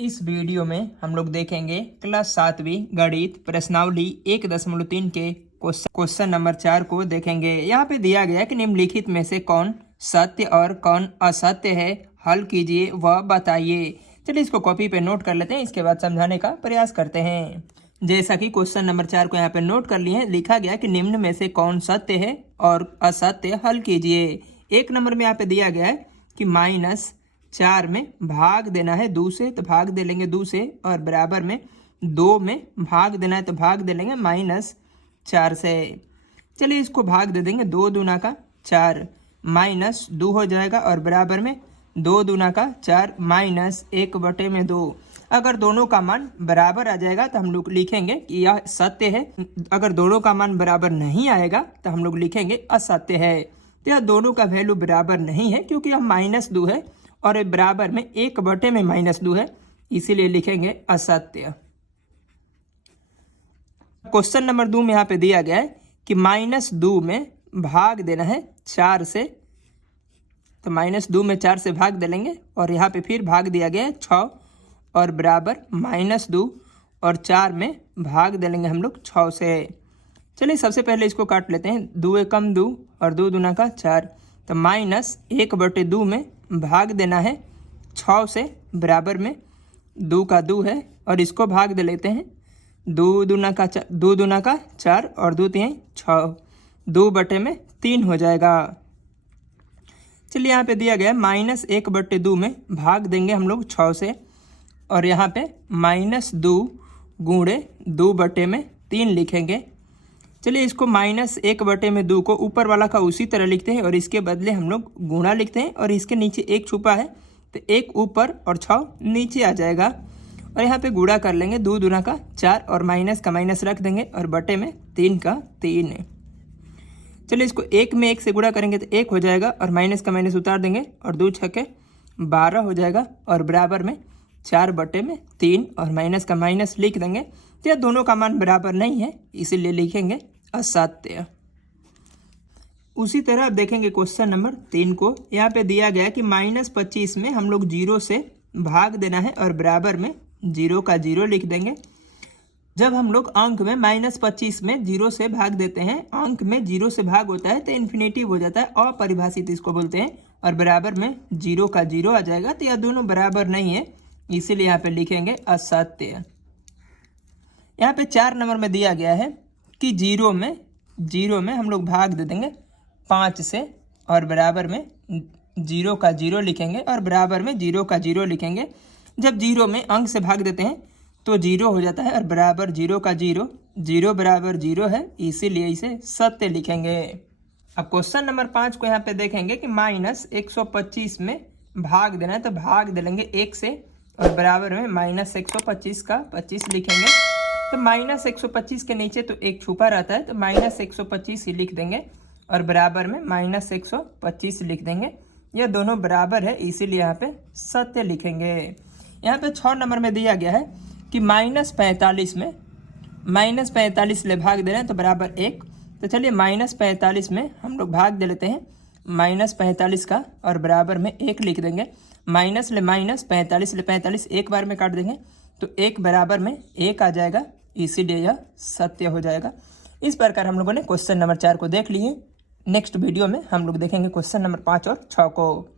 इस वीडियो में हम लोग देखेंगे क्लास 7वीं गणित प्रश्नावली 1.3 के क्वेश्चन नंबर 4 को देखेंगे। यहाँ पे दिया गया है कि निम्नलिखित में से कौन सत्य और कौन असत्य है, हल कीजिए व बताइए। चलिए इसको कॉपी पे नोट कर लेते हैं, इसके बाद समझाने का प्रयास करते हैं। जैसा कि क्वेश्चन नंबर 4 को यहाँ पे नोट कर लिए, लिखा गया कि निम्न में से कौन सत्य है और असत्य हल कीजिए। 1 नंबर में यहाँ पे दिया गया है कि -4 में भाग देना है 2 से, तो भाग दे लेंगे 2 से, और बराबर में 2 में भाग देना है तो भाग दे लेंगे -4 से। चलिए इसको भाग दे देंगे 2 दूना का 4, -2 हो जाएगा, और बराबर में 2 दूना का 4 -1/2। अगर दोनों का मान बराबर आ जाएगा तो हम लोग लिखेंगे कि यह सत्य है। अगर दोनों का मान बराबर नहीं आएगा तो हम लोग लिखेंगे असत्य है। तो यह दोनों का वैल्यू बराबर नहीं है क्योंकि यह -2 है और ये बराबर में 1/2 है, इसीलिए लिखेंगे असत्य। क्वेश्चन नंबर 2 में यहाँ पे दिया गया है कि -2 में भाग देना है 4 से, तो -2 में 4 से भाग दे लेंगे, और यहाँ पे फिर भाग दिया गया है 6, और बराबर -2 और 4 में भाग दे लेंगे हम लोग 6 से। चलिए सबसे पहले इसको काट लेते हैं, 2 एकम 2 और 2 दूना का 4, तो -1/2 में भाग देना है 6 से, बराबर में 2 का 2 है, और इसको भाग दे लेते हैं 2 दूना का 4 और 2 3 6, 2/3 हो जाएगा। चलिए यहाँ पे दिया गया -1/2 में भाग देंगे हम लोग 6 से, और यहाँ पे -2 गुणे 2/3 लिखेंगे। चलिए इसको -1/2 को ऊपर वाला का उसी तरह लिखते हैं और इसके बदले हम लोग गुणा लिखते हैं, और इसके नीचे 1 छुपा है तो 1 ऊपर और 6 नीचे आ जाएगा, और यहाँ पे गुणा कर लेंगे 2 दूना का 4 और माइनस का माइनस रख देंगे, और बटे में 3 का 3। चलिए इसको 1 में 1 से गुणा करेंगे तो 1 हो जाएगा, और माइनस का माइनस उतार देंगे, और 2 छक्के 12 हो जाएगा, और बराबर में 4/3 और माइनस का माइनस लिख देंगे। तो यह दोनों का मान बराबर नहीं है, इसीलिए लिखेंगे असत्य। उसी तरह अब देखेंगे क्वेश्चन नंबर 3 को। यहाँ पे दिया गया कि -25 में हम लोग 0 से भाग देना है, और बराबर में 0 का 0 लिख देंगे। जब हम लोग अंक में -25 में 0 से भाग देते हैं, अंक में 0 से भाग होता है तो इन्फिनेटिव हो जाता है, अपरिभाषित इसको बोलते हैं, और बराबर में 0 का 0 आ जाएगा। तो यह दोनों बराबर नहीं है, इसीलिए यहाँ पे लिखेंगे असत्य। यहाँ पे 4 नंबर में दिया गया है कि 0 में हम लोग भाग दे देंगे 5 से, और बराबर में 0 का 0 लिखेंगे, और बराबर में 0 का 0 लिखेंगे। जब 0 में अंक से भाग देते हैं तो 0 हो जाता है, और बराबर 0 का 0, 0 बराबर 0 है, इसीलिए इसे सत्य लिखेंगे। अब क्वेश्चन नंबर 5 को यहाँ पे देखेंगे कि -125 में भाग देना है, तो भाग दे लेंगे 1 से, और बराबर में -125 का 25 लिखेंगे। तो -125 के नीचे तो 1 छुपा रहता है, तो -125 ही लिख देंगे, और बराबर में -125 लिख देंगे। यह दोनों बराबर है, इसीलिए यहाँ पे सत्य लिखेंगे। यहाँ पे 6 नंबर में दिया गया है कि -45 में -45 ले भाग दे रहे हैं, तो बराबर 1। तो चलिए -45 में हम लोग भाग दे लेते हैं -45 का, और बराबर में 1 लिख देंगे। माइनस ले माइनस, 45 ले 45 एक बार में काट देंगे, तो 1 बराबर में 1 आ जाएगा, इसीलिए यह सत्य हो जाएगा। इस प्रकार हम लोगों ने क्वेश्चन नंबर 4 को देख लिए। नेक्स्ट वीडियो में हम लोग देखेंगे क्वेश्चन नंबर 5 और 6 को।